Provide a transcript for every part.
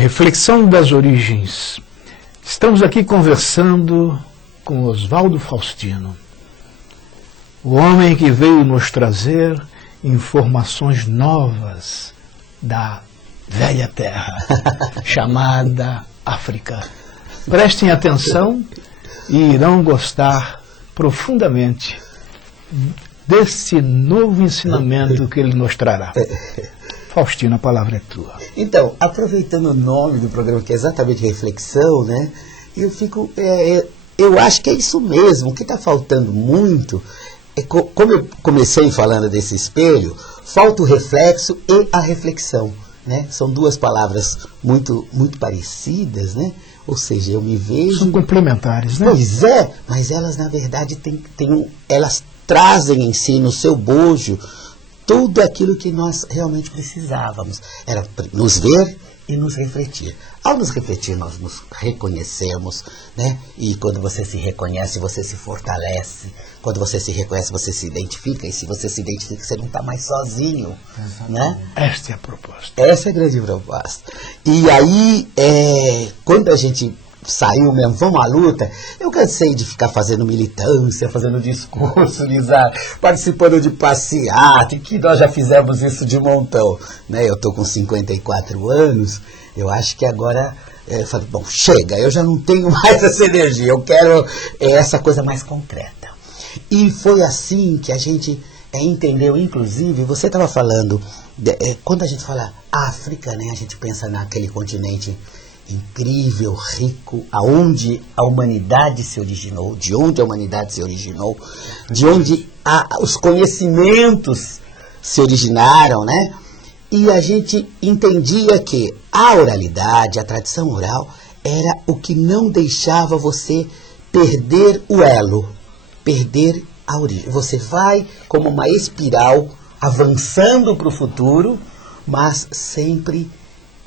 Reflexão das origens. Estamos aqui conversando com Oswaldo Faustino, o homem que veio nos trazer informações novas da velha terra, chamada África. Prestem atenção e irão gostar profundamente desse novo ensinamento que ele nos trará. Faustino, a palavra é tua. Então, aproveitando o nome do programa, que é exatamente reflexão, né? Eu acho que é isso mesmo. O que está faltando muito é, como eu comecei falando desse espelho, falta o reflexo e a reflexão, né? São duas palavras muito parecidas, né? Ou seja, eu me vejo... São complementares, né? Pois é, mas elas, na verdade, elas trazem em si, no seu bojo, tudo aquilo que nós realmente precisávamos. Era nos ver e nos refletir. Ao nos refletir, nós nos reconhecemos, né? E quando você se reconhece, você se fortalece. Quando você se reconhece, você se identifica. E se você se identifica, você não está mais sozinho, né? Esta é a proposta. Essa é a grande proposta. E aí, quando a gente saiu mesmo, vamos à luta, eu cansei de ficar fazendo militância, fazendo discurso, participando de passeata, que nós já fizemos isso de montão, né? Eu estou com 54 anos, eu acho que agora, eu falei, bom, chega, eu já não tenho mais essa energia, eu quero essa coisa mais concreta. E foi assim que a gente entendeu, inclusive, você estava falando, quando a gente fala África, né, a gente pensa naquele continente incrível, rico, aonde a humanidade se originou, de onde a humanidade se originou, de onde os conhecimentos se originaram, né? E a gente entendia que a oralidade, a tradição oral, era o que não deixava você perder o elo, perder a origem. Você vai como uma espiral avançando para o futuro, mas sempre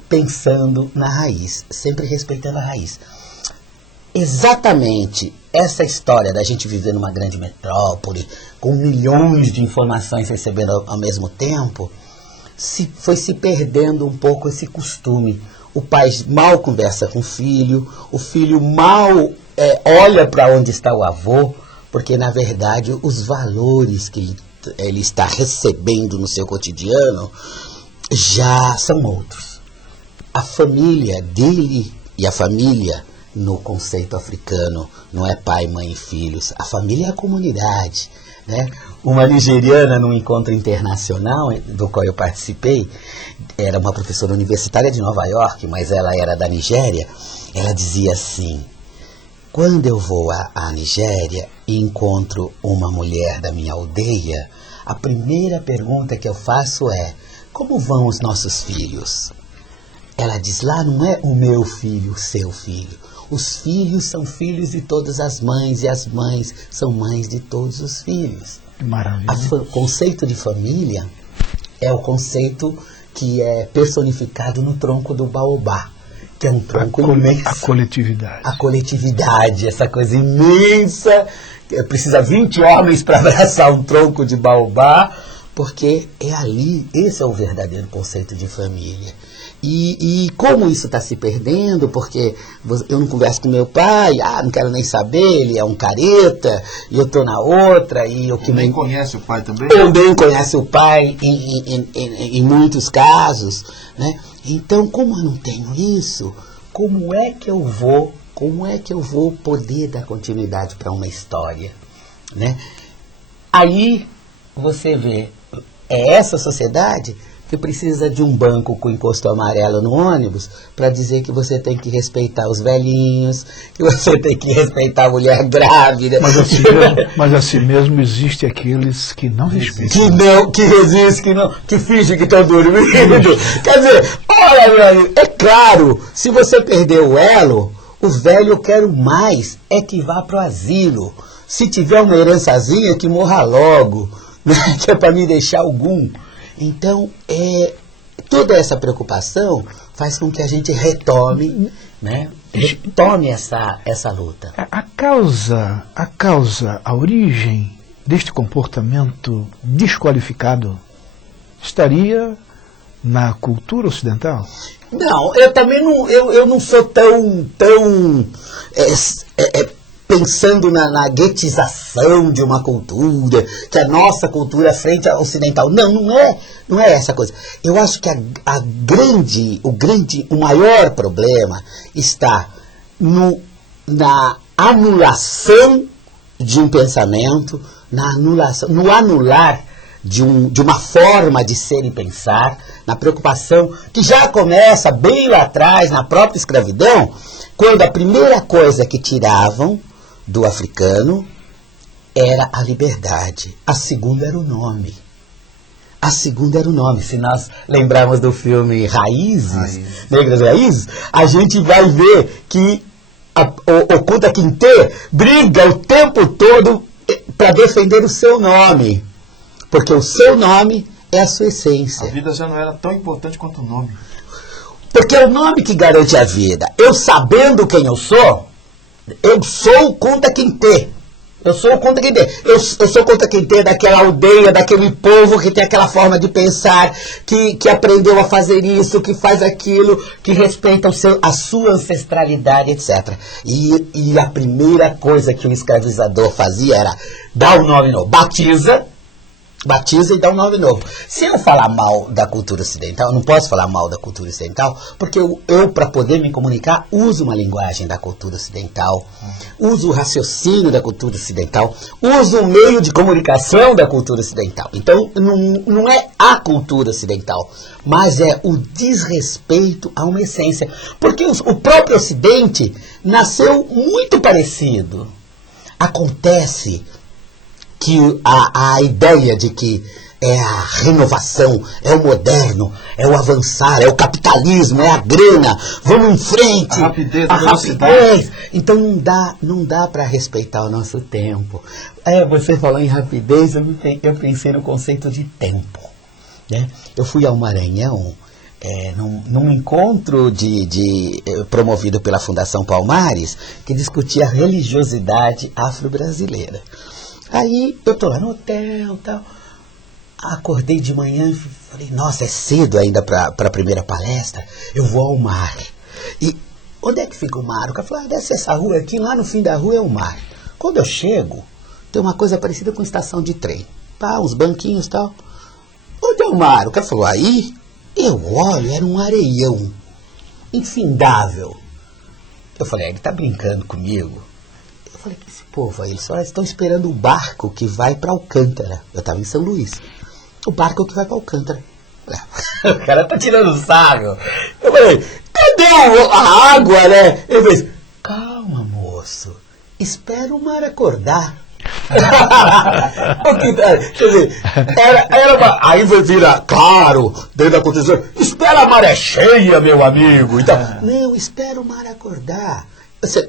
pensando na raiz, sempre respeitando a raiz. Exatamente essa história da gente viver numa grande metrópole, com milhões de informações recebendo ao mesmo tempo, foi se perdendo um pouco esse costume. O pai mal conversa com o filho mal olha para onde está o avô, porque na verdade os valores que ele está recebendo no seu cotidiano já são outros. A família dele e a família, no conceito africano, não é pai, mãe e filhos. A família é a comunidade, né? Uma nigeriana, num encontro internacional do qual eu participei, era uma professora universitária de Nova York, mas ela era da Nigéria. Ela dizia assim: quando eu vou à Nigéria e encontro uma mulher da minha aldeia, a primeira pergunta que eu faço é: como vão os nossos filhos? Ela diz, lá não é o meu filho, o seu filho. Os filhos são filhos de todas as mães e as mães são mães de todos os filhos. Maravilha. O conceito de família é o conceito que é personificado no tronco do baobá, que é um tronco imenso. A coletividade. A coletividade, essa coisa imensa, precisa 20 homens para abraçar um tronco de baobá, porque é ali, esse é o verdadeiro conceito de família. E como isso está se perdendo, porque eu não converso com meu pai, não quero nem saber, ele é um careta, e eu estou na outra, e eu que nem conhece o pai também? Também conhece o pai em muitos casos, né? Então, como eu não tenho isso, como é que eu vou poder dar continuidade para uma história, né? Aí você vê, essa sociedade que precisa de um banco com encosto amarelo no ônibus para dizer que você tem que respeitar os velhinhos, que você tem que respeitar a mulher grávida. Mas assim mesmo existe aqueles que não respeitam. Que resistem, que fingem que estão dormindo. Quer dizer, olha, meu amigo, é claro, se você perder o elo, o velho quer mais, é que vá para o asilo. Se tiver uma herançazinha, que morra logo, né? Que é para me deixar algum. Então, toda essa preocupação faz com que a gente retome, né? Retome essa luta. A origem deste comportamento desqualificado estaria na cultura ocidental? Não, eu também não, eu não sou tão pensando na guetização de uma cultura, que a nossa cultura é frente à ocidental. Não é essa coisa. Eu acho que o maior problema está na anulação de um pensamento, no anular de uma forma de ser e pensar, na preocupação que já começa bem lá atrás, na própria escravidão, quando a primeira coisa que tiravam do africano era a liberdade. A segunda era o nome. Se nós lembrarmos do filme Raízes, Negras Raízes, a gente vai ver que o Kunta Kinte briga o tempo todo para defender o seu nome. Porque o seu nome é a sua essência. A vida já não era tão importante quanto o nome. Porque é o nome que garante a vida. Eu sabendo quem eu sou o Kunta Kinte. Eu sou o Kunta Kinte. Eu sou o Kunta Kinte daquela aldeia, daquele povo que tem aquela forma de pensar, que aprendeu a fazer isso, que faz aquilo, que respeita a sua ancestralidade, etc. E a primeira coisa que o escravizador fazia era dar um nome novo. Batiza e dá um nome novo. Se eu falar mal da cultura ocidental, eu não posso falar mal da cultura ocidental, porque eu para poder me comunicar, uso uma linguagem da cultura ocidental, uso o raciocínio da cultura ocidental, uso o meio de comunicação da cultura ocidental. Então, não é a cultura ocidental, mas é o desrespeito a uma essência. Porque o próprio Ocidente nasceu muito parecido. Acontece que a ideia de que é a renovação, é o moderno, é o avançar, é o capitalismo, é a grana, vamos em frente. A rapidez, a rapidez. Então não dá para respeitar o nosso tempo. Você falou em rapidez, eu pensei no conceito de tempo. Né? Eu fui ao Maranhão, num encontro promovido pela Fundação Palmares, que discutia a religiosidade afro-brasileira. Aí eu tô lá no hotel e tal, acordei de manhã e falei, nossa, é cedo ainda para a primeira palestra, eu vou ao mar. E onde é que fica o mar? O cara falou, desce essa rua aqui, lá no fim da rua é o mar. Quando eu chego, tem uma coisa parecida com estação de trem, tá? Uns banquinhos e tal. Onde é o mar? O cara falou, aí eu olho, era um areião, infindável. Eu falei, ele tá brincando comigo? Eu falei, que esse povo aí, eles só estão esperando o barco que vai para Alcântara. Eu estava em São Luís. O barco que vai para Alcântara. O cara tá tirando sarro. Eu falei, cadê a água, né? Ele fez, calma, moço. Espera o mar acordar. Quer dizer, aí vai virar, claro, dentro da condição, espera a maré cheia, meu amigo. Então, não, espera o mar acordar.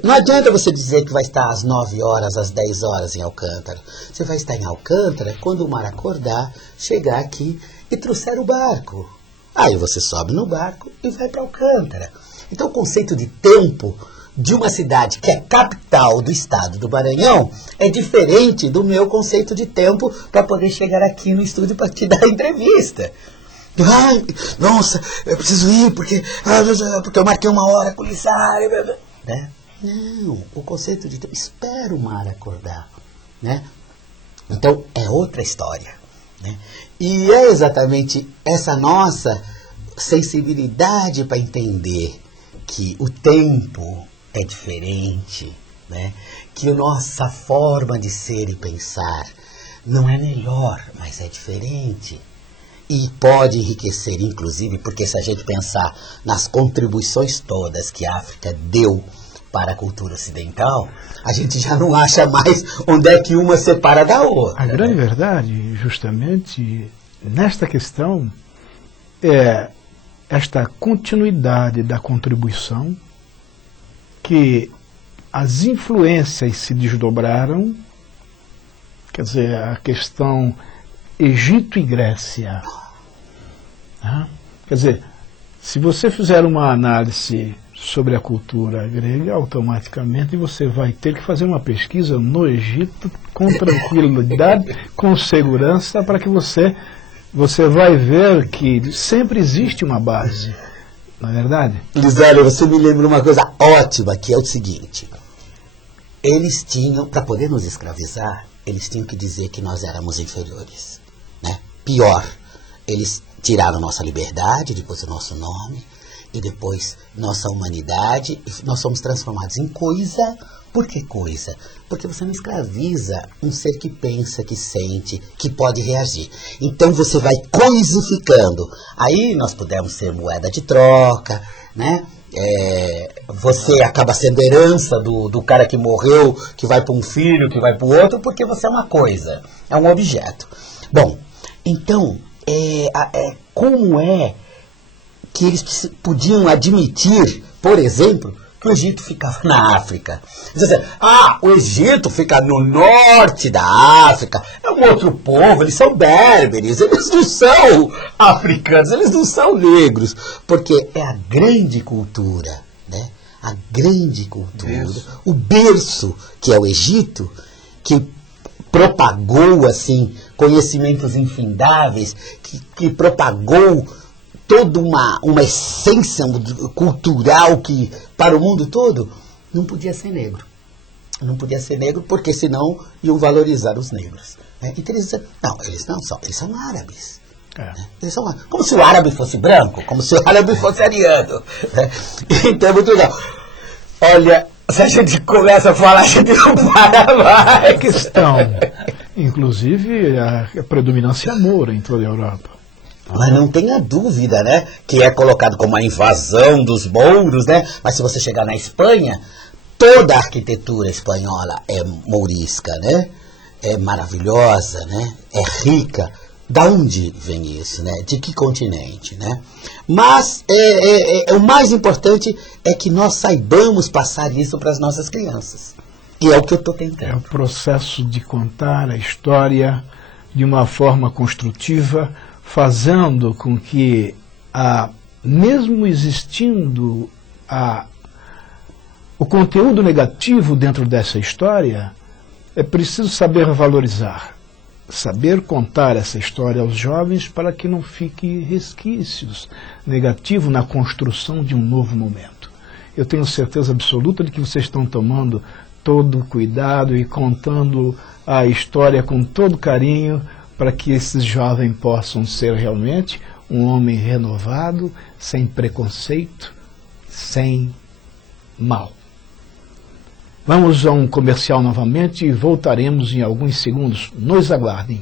Não adianta você dizer que vai estar às 9 horas, às 10 horas em Alcântara. Você vai estar em Alcântara quando o mar acordar, chegar aqui e trouxer o barco. Aí você sobe no barco e vai para Alcântara. Então o conceito de tempo de uma cidade que é capital do estado do Maranhão é diferente do meu conceito de tempo para poder chegar aqui no estúdio para te dar a entrevista. Ai, nossa, eu preciso ir porque eu marquei 1 hora com o Lissário, né? Não, o conceito de tempo, espera o mar acordar, né? Então, é outra história, né? E é exatamente essa nossa sensibilidade para entender que o tempo é diferente, né? Que a nossa forma de ser e pensar não é melhor, mas é diferente. E pode enriquecer, inclusive, porque se a gente pensar nas contribuições todas que a África deu para a cultura ocidental, a gente já não acha mais onde é que uma separa da outra. A grande verdade, justamente, nesta questão, é esta continuidade da contribuição, que as influências se desdobraram, quer dizer, a questão Egito e Grécia. Né? Quer dizer, se você fizer uma análise sobre a cultura grega, automaticamente você vai ter que fazer uma pesquisa no Egito com tranquilidade, com segurança, para que você você vai ver que sempre existe uma base, não é verdade? Lisandro, você me lembra uma coisa ótima, que é o seguinte. Eles tinham, para poder nos escravizar, eles tinham que dizer que nós éramos inferiores, né? Pior, eles tiraram nossa liberdade, depois o nosso nome, e depois nossa humanidade, e nós somos transformados em coisa. Por que coisa? Porque você não escraviza um ser que pensa, que sente, que pode reagir. Então você vai coisificando. Aí nós pudemos ser moeda de troca, né? Você acaba sendo herança do cara que morreu, que vai para um filho, que vai para o outro, porque você é uma coisa, é um objeto. Bom, então, como é que eles podiam admitir, por exemplo, que o Egito ficava na África? Dizem assim, o Egito fica no norte da África, é um outro povo, eles são berberes, eles não são africanos, eles não são negros, porque é a grande cultura, né? A grande cultura, o berço que é o Egito, que propagou assim conhecimentos infindáveis, que propagou toda uma essência cultural que para o mundo todo não podia ser negro. Não podia ser negro porque senão iam valorizar os negros. Né? Então eles dizem, não, eles não são, eles são árabes. Né? Eles são árabes. Como se o árabe fosse branco, como se o árabe fosse ariano. Né? Então é muito legal. Olha, se a gente começa a falar, a gente não para mais. É questão, inclusive, a predominância moura em toda a Europa. Mas não tenha dúvida, né, que é colocado como a invasão dos mouros, né? Mas se você chegar na Espanha, toda a arquitetura espanhola é mourisca, né? É maravilhosa, né? É rica. Da onde vem isso, né? De que continente, né? Mas o mais importante é que nós saibamos passar isso para as nossas crianças. E é o que eu estou tentando. É o processo de contar a história de uma forma construtiva, fazendo com que, mesmo existindo o conteúdo negativo dentro dessa história, é preciso saber valorizar, saber contar essa história aos jovens para que não fique resquícios negativos na construção de um novo momento. Eu tenho certeza absoluta de que vocês estão tomando todo o cuidado e contando a história com todo carinho, para que esses jovens possam ser realmente um homem renovado, sem preconceito, sem mal. Vamos a um comercial novamente e voltaremos em alguns segundos. Nos aguardem.